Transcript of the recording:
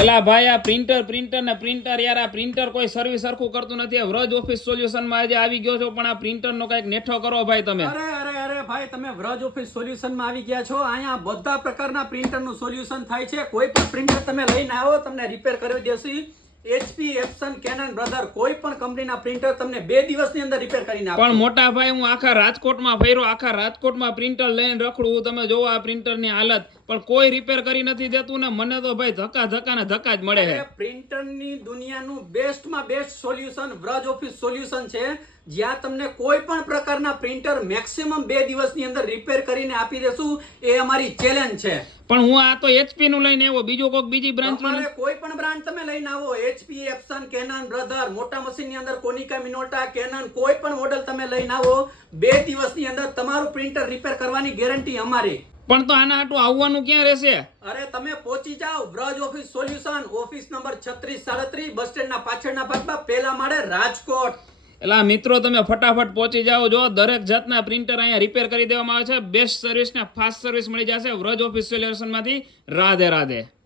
એલા ભાઈ આ પ્રિન્ટર યાર, આ પ્રિન્ટર કોઈ સર્વિસ સરખું કરતું નથી. વ્રજ ઓફિસ સોલ્યુશનમાં આજે આવી ગયો છો, પણ આ પ્રિન્ટરનો કઈક નેઠો કરો ભાઈ તમે. અરે ભાઈ, તમે વ્રજ ઓફિસ સોલ્યુશનમાં આવી ગયા છો. અહીંયા બધા પ્રકારના પ્રિન્ટરનું સોલ્યુશન થાય છે. કોઈ પણ પ્રિન્ટર તમે લઈને આવો, તમને રિપેર કરી દેશે. HP, એપ્સન, કેનન, બ્રધર, કોઈ પણ કંપનીના પ્રિન્ટર તમને 2 દિવસની અંદર રિપેર કરીને આપશે. પણ મોટા ભાઈ, હું આખા રાજકોટમાં ફર્યો, આખા રાજકોટમાં પ્રિન્ટર લઈને રખડું. તમે જોવો આ પ્રિન્ટરની હાલત, પણ કોઈ રિપેર કરી નથી દેતું ને. મને તો ભાઈ ધક્કા જ મળે છે. પ્રિન્ટરની દુનિયાનું બેસ્ટમાં best solution Vraj office solution છે, જ્યાં તમને કોઈ પણ પ્રકારના પ્રિન્ટર મેક્સિમમ 2 દિવસની અંદર રિપેર કરીને આપી દેશું. એ અમારી ચેલેન્જ છે. પણ હું આ તો HP નું લઈને આવ્યો, બીજી બ્રાન્ચ નું. કોઈ પણ બ્રાન્ડ તમે લઈને આવો, HP, એપ્સન, કેનન, બ્રધર, મોટા મશીનની અંદર કોનિકા, મિનોટા, કેનન, કોઈ પણ મોડેલ તમે લઈને આવો, 2 દિવસની અંદર તમારું પ્રિન્ટર રિપેર કરવાની ગેરંટી અમારી. પણ તો આના હાટું આવવાનું ક્યાં રહેશે? અરે તમે પહોંચી જાઓ Vraj office solution, office number 3637, bus stand ના પાછળના ભાગમાં, પહેલા માળે, રાજકોટ. એલા મિત્રો, તમે ફટાફટ પહોંચી જાઓ. જો દરેક જાતના પ્રિન્ટર અહીંયા રિપેર કરી દેવામાં આવે છે. બેસ્ટ સર્વિસ ને ફાસ્ટ સર્વિસ મળી જશે વ્રજ ઓફિસ સોલ્યુશન માંથી. રાધે રાધે.